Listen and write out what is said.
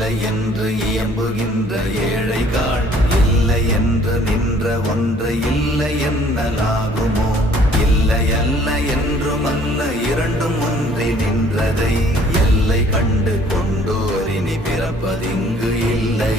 இல்லை என்று இயம்புகின்ற ஏழைகள், இல்லை என்று நின்ற ஒன்று இல்லை என்னலாகுமோ? இல்லை அல்ல என்றும் அல்ல, இரண்டும் ஒன்றி நின்றதை எல்லை கண்டு கொண்டோர் இனி பிறப்பதிங்கு இல்லை.